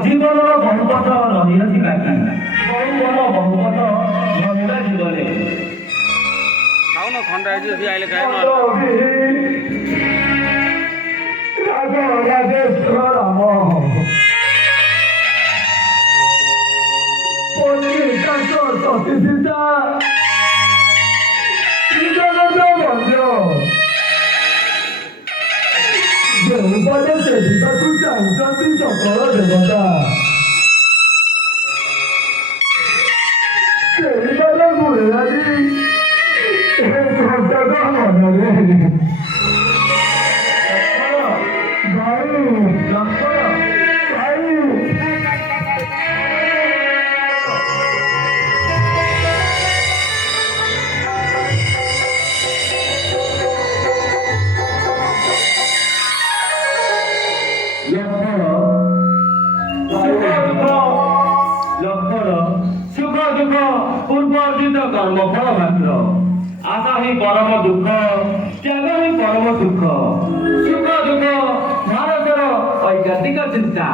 জীবনের বহুপথ রহিয়াছি কাকি বহু বড় বহুপথ রহিলা জীবনে খন্ডা আইলে রাজেশ্বর রাম সতী সীতা ଯେଉଁପଟେ ସେଠିବାକୁ ଚାହୁଁଛନ୍ତି ସକଳ ଦେବତା ସେଇପଟେ ଗୁଳି ଆଜି ଘଟକ ମନରେ ଭାଇ ପୂର୍ବର୍ଜିତ କର୍ମଫଳ ମାତ୍ର ଆଶା ହିଁ ପରମ ଦୁଃଖ ତ୍ୟାଗ ହିଁ ପରମ ସୁଖ ସୁଖ ଦୁଃଖ ଭାରତର ଐକାନ୍ତିକ ଚିନ୍ତା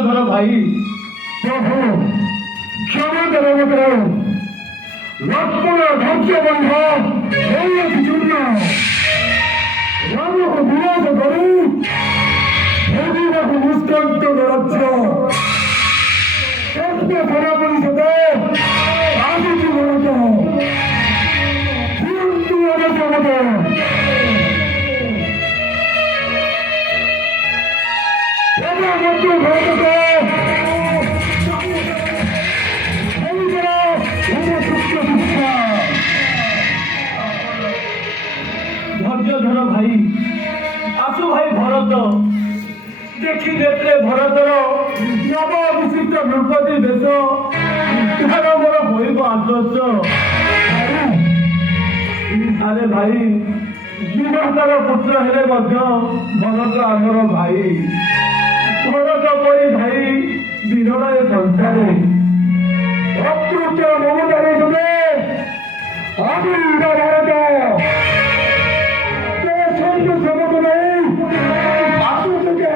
ধৈর্য ভাই প্রভু ক্ষমা করো লক্ষ্মণ ধ্বংস বন্ধ হইয়াছি শূন্য রামকে বিনাশ করি ভোগীবাকে মুস্তান্ত রাজ্য সত্য সেনা পরিষদে আসিছি মনত হিন্দু অনশমত ধৈর্য ধর ভাই আসু ভাই ভরত দেখি নেত্রে ভরতর নব বিশিষ্ট নৃপতি বেশ তার মোর হইব আদর্শ আরে ভাই বিবাহর পুত্র হেলে মধ্য ভরত আমার ভাই ভরত পরি ভাই বিরল এ সংসারে অতৃপ্ত মমতারে শুনে অবিন্দ ভারত ছন্দ সমত নেই আসু থেকে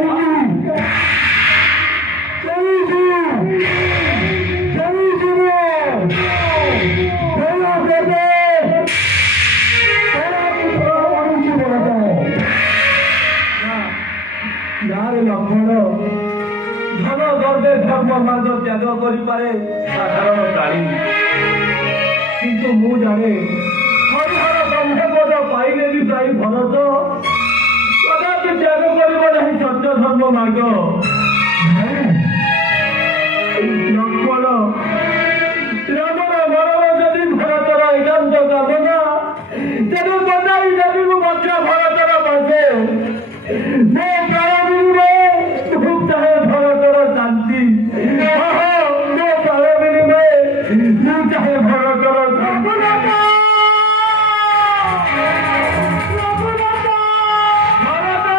লক্ষ্মণ ধন গর্বে ধর্ম মার্গ ত্যাগ করিপারে সাধারণ প্রাণী কিন্তু মু জানে ପାଇଲେ ବି ଭାଇ ଭରତ କଦାପି ତ୍ୟାଗ କରିବ ନାହିଁ ସତ୍ୟ ଧର୍ମ ମାର୍ଗ। ଲକ୍ଷ୍ମଣ ରାମର ମରଣ ଯଦି ଭରତର ଏକାନ୍ତ କାମନା ତେବେ ବନାଇ ଦେବି ମୁଁ ମଧ୍ୟ ଭରତର ପାଶେ। ମୋ ପ୍ରାଣ ବିନିମୟ ମୁଁ ଚାହେଁ ଭରତର ଶାନ୍ତି। ମୋ ପ୍ରାଣ ବିନିମୟ ମୁଁ ଚାହେଁ ଭରତର ରଘୁନାଥ ଭରତ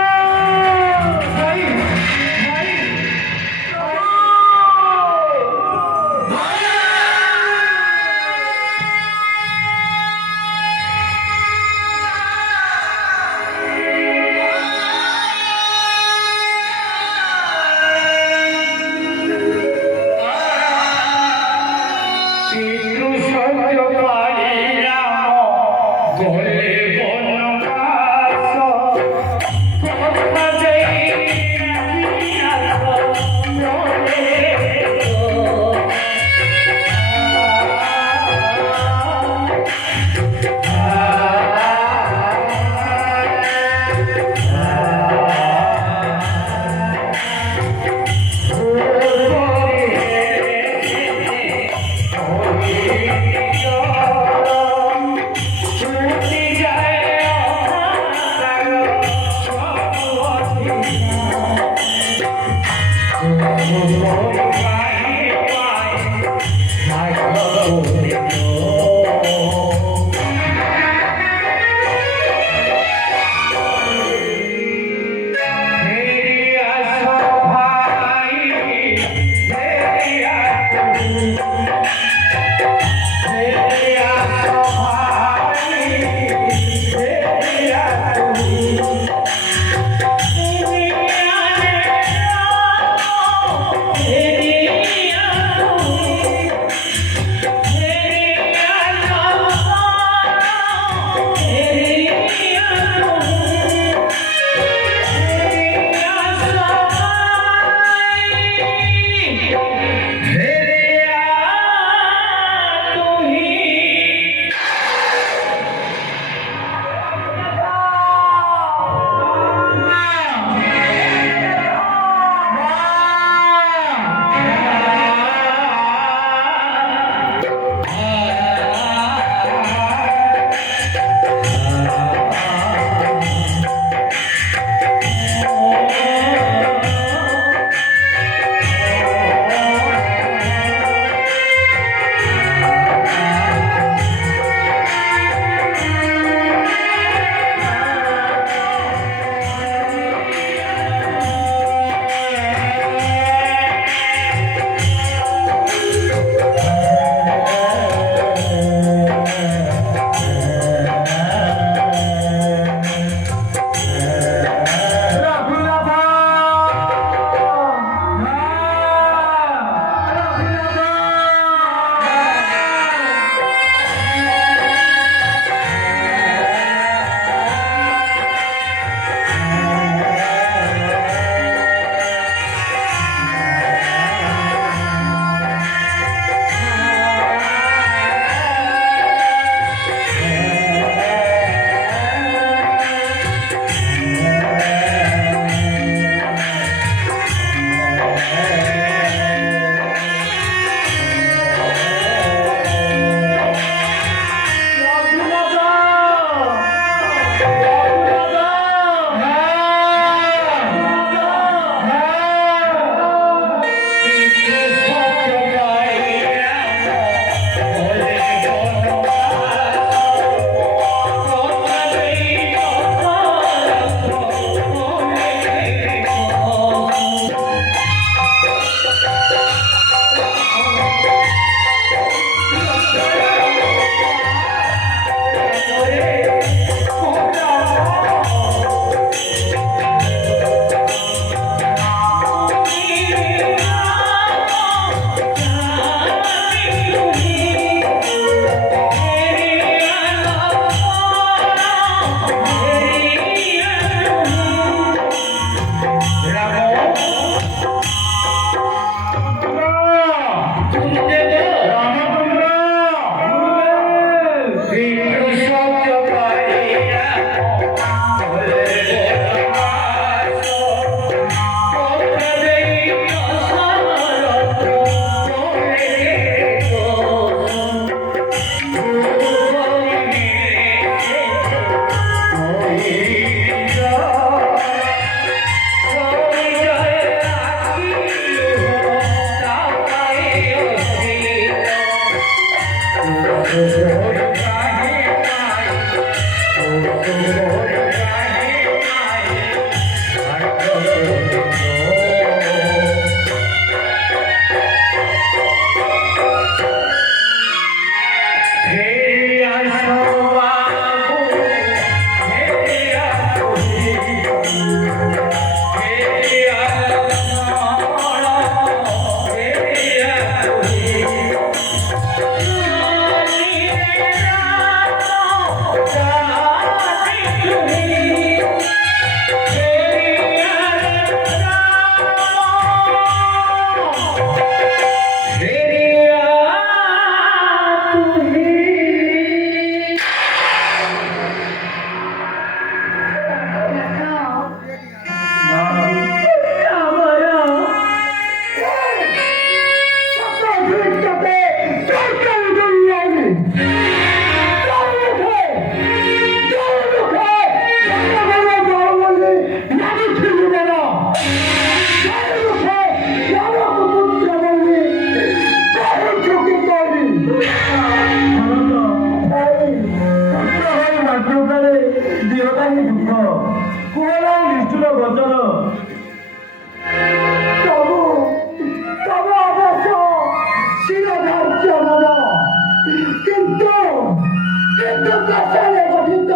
কিন্তু কাছারে গঠিত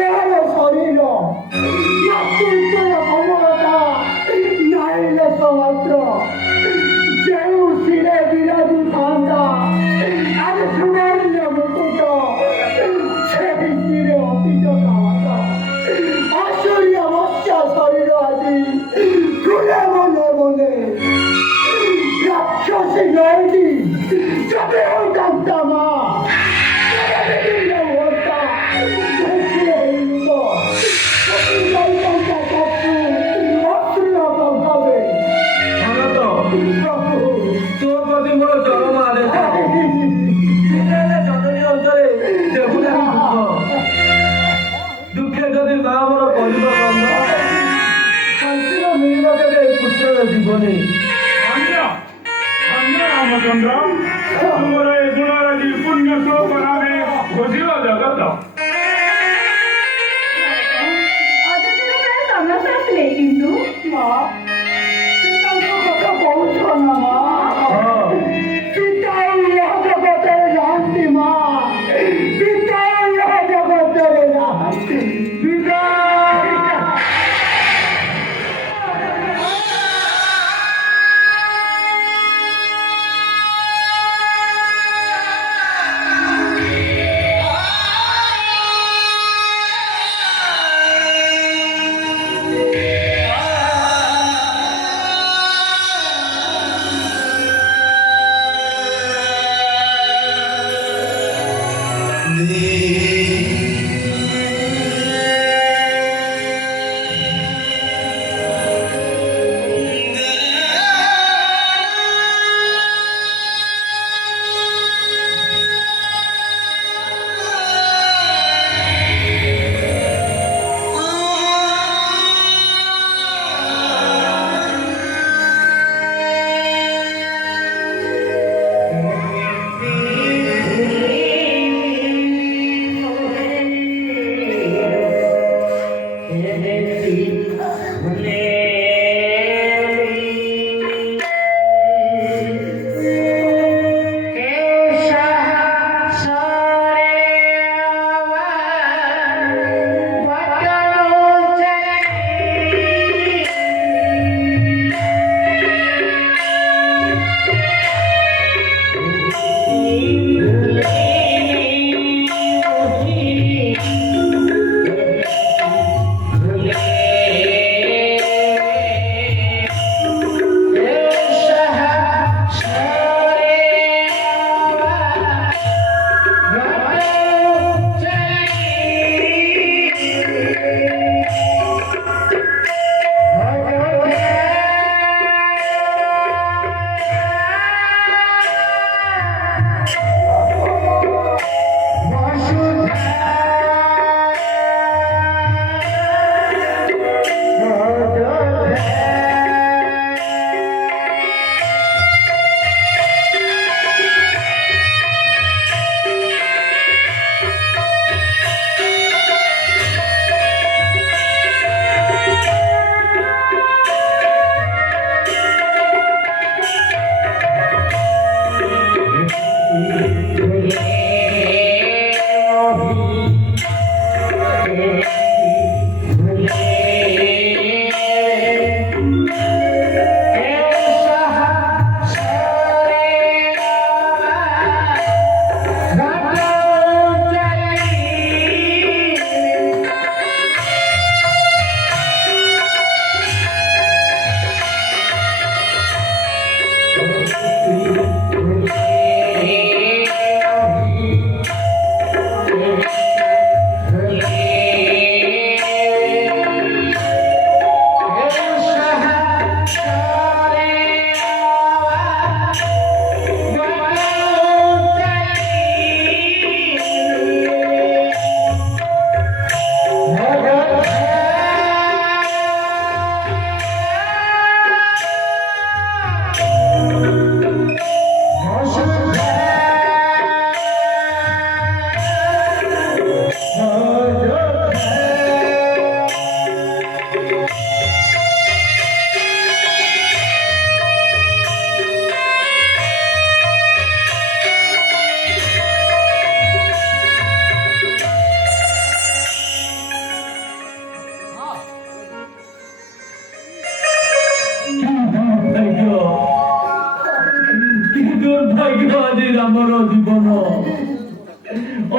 এହାର শরীর মাতৃত্বর ক্ষমতা নাইলে সমাত্র যেউ শিরে বিরাজি থান্তা আজ সুবর্ণ মুকুট সেই শিরে অতীত কামাত আসুরিয়া মৎস্য শরীর আজি খুলে মনে মনে রাক্ষসী নয়টি যাবে ওই কান্তা মা বিভিন্ন অবস্থা দেখিয়ে হইল কান্তা কাছু অস্ত্র পাবে ভরত তোর প্রতি মোর চরম আদেশ জননী অন্তরে দেখুন দুঃখে যদি মা মোর করিব বন্ধ শান্তির মিলিব কেবে পুত্রের জীবনে রামচন্দ্র ତୁମର ଏ ଗୁଣରାଜି ପୁଣ୍ୟ ଶ୍ଲୋକ ନାମେ ବୁଝିବ ଜଗତ ଅଯୋଧ୍ୟାର ପ୍ରାୟ ସମସ୍ତେ ଆସିଲେ କିନ୍ତୁ মা পিতাଙ୍କ କଥା କହୁଛ ନା ମା ପିତା ଜଗତରେ ଯାଆନ୍ତି ମା ପିତା ଜଗତରେ ଯାଆନ୍ତି ପିତା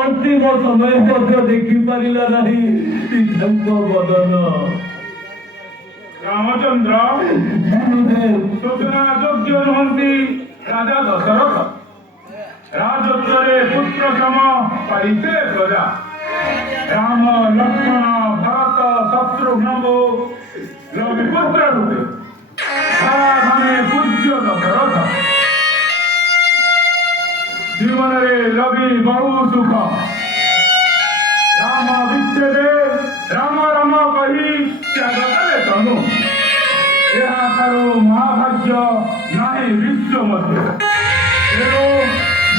ଅନ୍ତିମ ସମୟ ମଧ୍ୟ ଦେଖିପାରିଲା ନାହିଁ ପିତାଙ୍କ ବଦନ। ରାମଚନ୍ଦ୍ର ଗୁରୁଦେବ ସୂଚନା ଯୋଗ୍ୟ ନୁହନ୍ତି ରାଜା ଦଶରଥ। ରାଜତ୍ୱରେ ପୁତ୍ର ସମ ପାଇଥିଲେ ପ୍ରଜା। ରାମ ଲକ୍ଷ୍ମଣ ଭରତ ଶତ୍ରୁଘ୍ନଙ୍କୁ ରବିପୁତ୍ର ରୂପେ ସାରାଧାନେ ପୂଜ୍ୟ ଦଶରଥ। ଜୀବନରେ ଲବି ବହୁ ସୁଖ। ରାମ ବିଚ୍ଛେଦେ ରାମ ରାମ କହି ତ୍ୟାଗ କଲେ ତନୁ। ଏହାଠାରୁ ମହାଭାଗ୍ୟ ନାହିଁ ବିଶ୍ୱ ମଧ୍ୟ। ତେଣୁ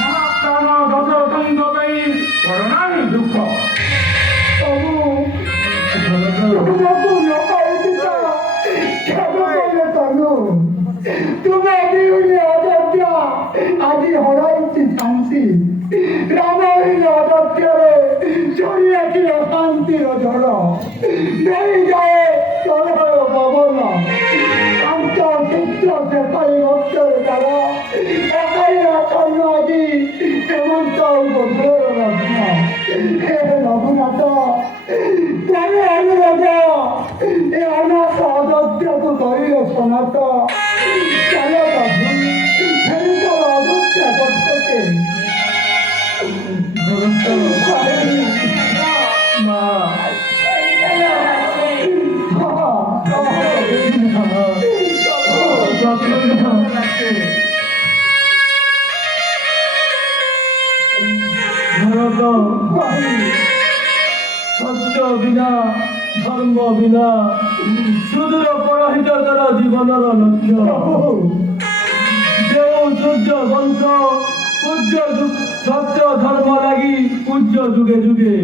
ମହାପ୍ରାଣ ଦଶରଥଙ୍କ ପାଇଁ କରୁନାହିଁ ଦୁଃଖ। ପ୍ରଭୁ ଭରତ ତୁମକୁ ନ ପାଇଛି ତ କ୍ଷମ କଲେ ତନୁ। ତୁମ ବିହୁନେ ଅଯୋଧ୍ୟା ଆଜି ହରାଇଛି ଶାନ୍ତି। ରାମ ବିହୁନେ ଅଯୋଧ୍ୟାରେ ଚଳି ଆସି ଅଶାନ୍ତିର ଝଡ଼। ନେଇଯାଏ ପ୍ରଳୟ ପବନ। ଶାନ୍ତ ଚିତ୍ର ଶେଷାଇ ଭକ୍ତରେ ତାର ଅକାଳି ଆସନ୍ନ ଆଜି ହେମନ୍ତ ବଧୂର ରତ୍ନ। ହେ ରଘୁନାଥ ତମେ ଅନୁରୋଧ ଏ ଅନାଥ ଅଯୋଧ୍ୟାକୁ କରିଲେ ସନାଥ। ଚାଲ ପ୍ରଭୁ ଫେରିଚାଲ ଅଯୋଧ୍ୟା ଗଛକେ। ଭରତ ମା ভরত সত্য বিনা ধর্ম বিনা সুদূর পরহিত কর জীবনর লক্ষ্য। ଯେଉଁ ସୂର୍ଯ୍ୟ ବଂଶ ପୂଜ୍ୟ ସତ୍ୟ ଧର୍ମ ଲାଗି ପୂଜ୍ୟ ଯୁଗେ ଯୁଗେ।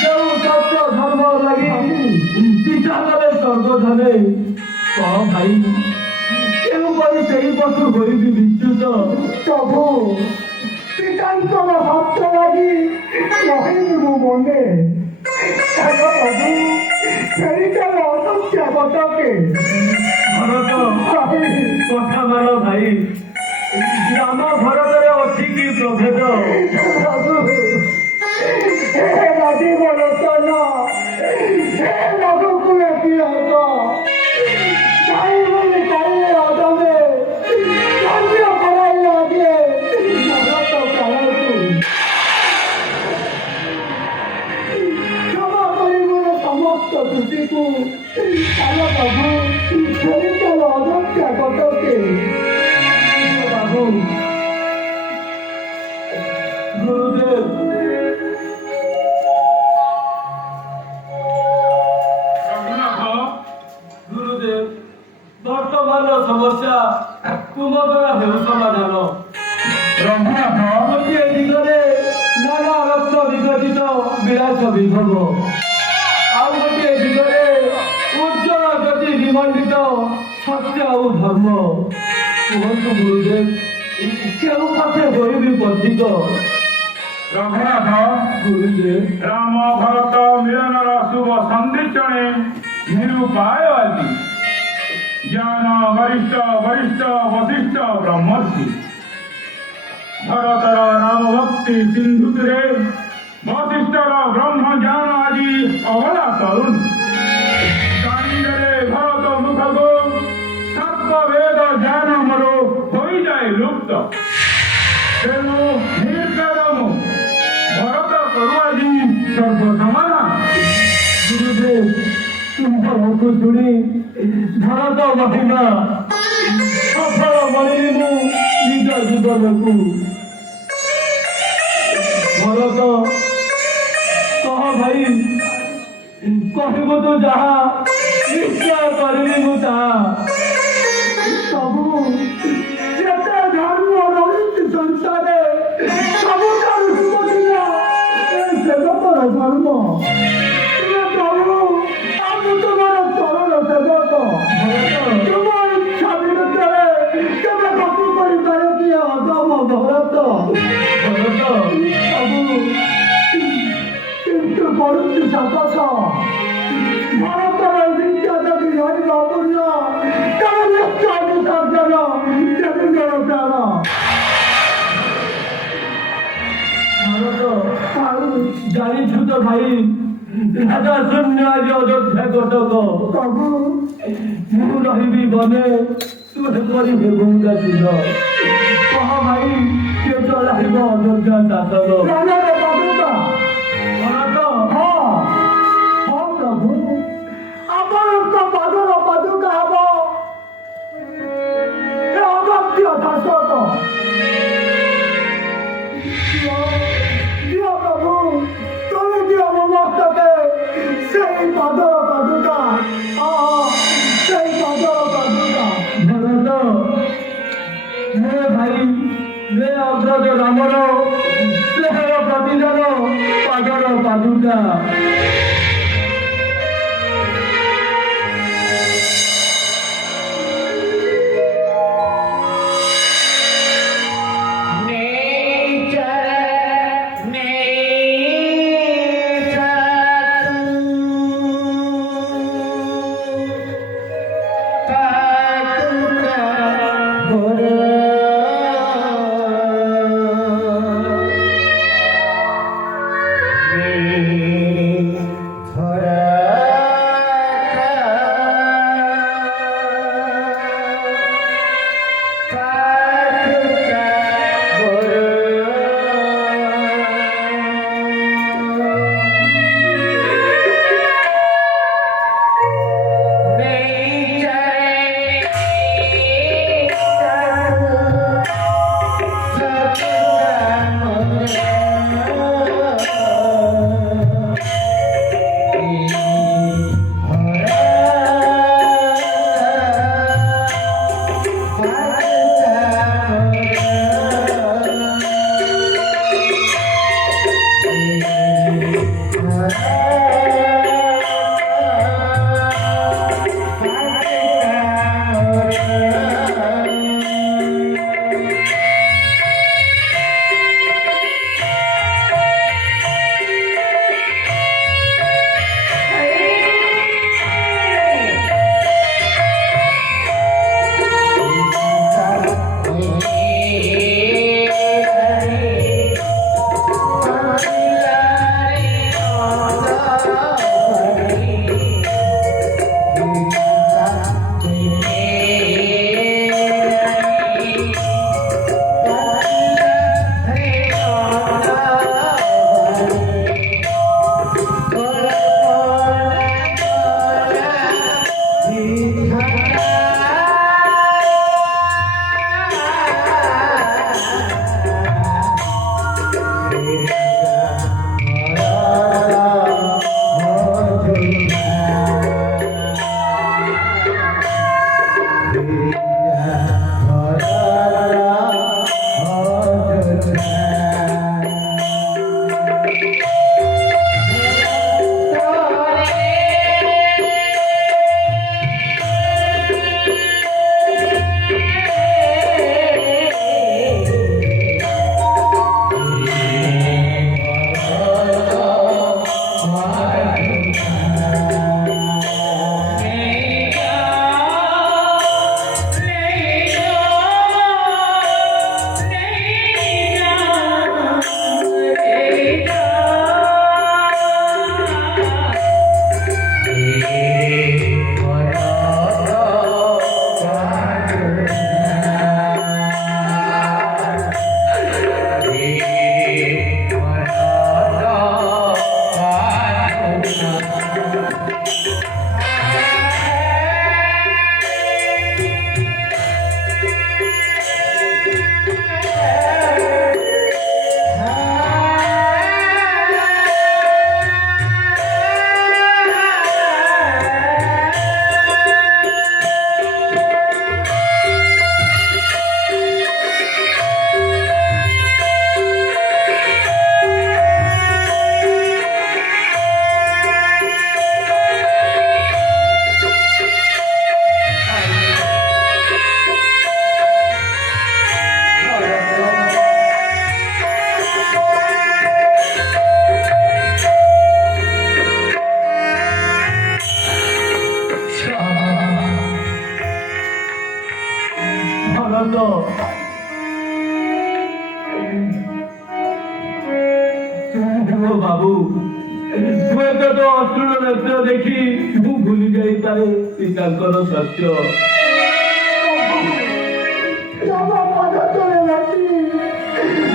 ଯେଉଁ ସତ୍ୟ ଧର୍ମ ଲାଗି ପିତା କଲେ ସ୍ୱର୍ଗ ଧନେ। କହ ଭାଇ କେଉଁପରି ସେହି ପଶୁ ହୋଇବି ବିଚ୍ୟୁତ। ପ୍ରଭୁ ପିତାଙ୍କର ଭକ୍ତ ଲାଗି ରହିବି ମୁଁ ମନେ। ଚାଲ ପ୍ରଭୁ ଫେରିଚାଲ ଅଯୋଧ୍ୟା ଗଛକେ। ଭରତ କଥା ମାନ ଭାଇ। ରାମ ଭରତରେ ଅଛି କି ପ୍ରଭେଦ। ହେ ରାଜୀବ ଲୋଚନ ହେ ରଘୁକୁଳ ତିଳକ। ଭାଇ ବୋଲି କହିଲେ ଅଦମେ ଧନ୍ୟ କରାଇଲେ ଆଗେ ଭରତ କାଳକୁ। କ୍ଷମା କରିବୁ ଏ ସମସ୍ତ ତ୍ରୁଟିକୁ। ଚାଲ ପ୍ରଭୁ ଫେରିଚାଲ ଅଯୋଧ୍ୟା ଗଛକେ। ବାବୁ ଗୁରୁଦେବ ରଘୁନାଥ ଗୁରୁଦେବ ବର୍ତ୍ତମାନର ସମସ୍ୟା ତୁମ ଦ୍ୱାରା ହେଉ ସମାଧାନ। ରଘୁନାଥ ଗୋଟିଏ ଦିଗରେ ନାନା ରତ୍ନ ବିକଶିତ ବିଳାସ ବିଭବ। ଆଉ ଗୋଟିଏ ଦିଗରେ ଉଜ୍ଜଳ ଜ୍ୟୋତି ବିମଣ୍ଡିତ ସତ୍ୟ ଆଉ ଧର୍ମ। କୁହନ୍ତୁ ଗୁରୁଦେବ କେଉଁ ପଥେ ବହିବି ପଥିକ। ରଘୁନାଥ ଗୁରୁଦେବ ରାମ ଭରତ ମିଳନର ଶୁଭ ସନ୍ଧିକ୍ଷଣେ ନିରୁପାୟ ଆଜି। ଜ୍ଞାନ ଗରିଷ୍ଠ ବରିଷ୍ଠ ବଶିଷ୍ଠ ବ୍ରହ୍ମର୍ଷି। ଭରତର ରାମ ଭକ୍ତି ସିନ୍ଧୁରେ ବଶିଷ୍ଠର ବ୍ରହ୍ମ ଜ୍ଞାନ ଆଜି ଅବଲା ତରୁଣ। କାଣିଦେଲେ ଭରତ ମୁଖକୁ ସର୍ବ ବେଦ ଜ୍ଞାନ ମୋର ହୋଇଯାଏ ଲୁପ୍ତ। ତେଣୁ ନିର୍ବେଦ ମୁଁ ଭରତ କରୁ ଆଜି ସର୍ବସମାଧାନ। ଗୁରୁଦେବ ତୁମକୁ ଶୁଣି ଭରତ ମହିମା ସଫଳ ମଣିଲି ମୁଁ ନିଜ ଜୀବନକୁ। ଭରତ କହ ଭାଇ କହିବୁ ତୁ ଯାହା ନିଶ୍ଚୟ କରିବି ମୁଁ ତାହା। ସବୁ ଯେତେ ଧର୍ମ ରହିଛି ସଂସାରେ ସବୁଠାରୁ ସୁବର୍ଣ୍ଣ ଏ ସେବକର ଧର୍ମ। ତୁମେ ପ୍ରଭୁ ଆମେ ତୁମର ଚରଣ ସେବକ। ତୁମ ଇଚ୍ଛା ବିରୁଦ୍ଧରେ କେବେ ଗତି କରିପାରେ କି ଅଦମ ଭରତ। ଭରତ ସବୁ କିନ୍ତୁ କରୁଛି ଶପଥ ଭରତର ବିଦ୍ୟା ଯଦି ରହିବ ପୂର୍ଣ୍ଣ তো ଆଉ ଜାଣିଛୁ ତ ଭାଇ ରାଜା ଶୂନ୍ୟ ଆଜି ଅଯୋଧ୍ୟା କଟକ ପ୍ରଭୁ ମୁଁ ରହିବି ବନେ ତୁ ହେପରି ହେବୁ ଦାସିଲ କହ ଭାଇ କିଏ ଚଳାଇବ ଅଯୋଧ୍ୟା ଶାସନ ରାଣର ପାଦୁକା ଭରତ ହଁ ହଁ ପ୍ରଭୁ ଆପଣଙ୍କ ପାଦର ପାଦୁକା ହେବ ଏ ଅଗତ୍ୟ ଶାସକ ଦିଅ ପ୍ରଭୁ ତୁମେ ଦିଅ ମୋ ମସ୍ତକେ ସେଇ ପାଦର ପାଦୁକା ସେଇ ପାଦର ପାଦୁକା ଭରତ ହେ ଭାଇ ହେ ଅଗ୍ରଜ ରାମର ସ୍ନେହର ପ୍ରତିଦାନ ପାଦର ପାଦୁକା ମୋ ବାବୁ ହୁଏତ ତ ଅଶ୍ରୁର ନେତ୍ର ଦେଖି ମୁଁ ଭୁଲି ଯାଇପାରେ ପିତାଙ୍କର ସତ୍ୟ। ଜମା ପାଦ ତଳେ ବସି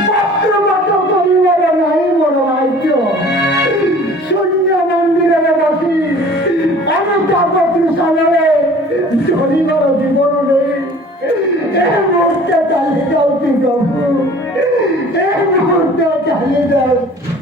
ପତ୍ରପାତ କରିବାର ନାହିଁ ମୋର ଭାଗ୍ୟ। ଶୂନ୍ୟ ମନ୍ଦିରରେ ବସି ଅନୁତାପ ତୃଷାରେ ଝରିବାର ଜୀବନ ନେଇ ଏ ମୁହୂର୍ତ୍ତେ ଚାଲି ଯାଉଛି ପ୍ରଭୁ, ଏ ମୁହୂର୍ତ୍ତେ ଚାଲି ଯାଉଛି।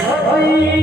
आई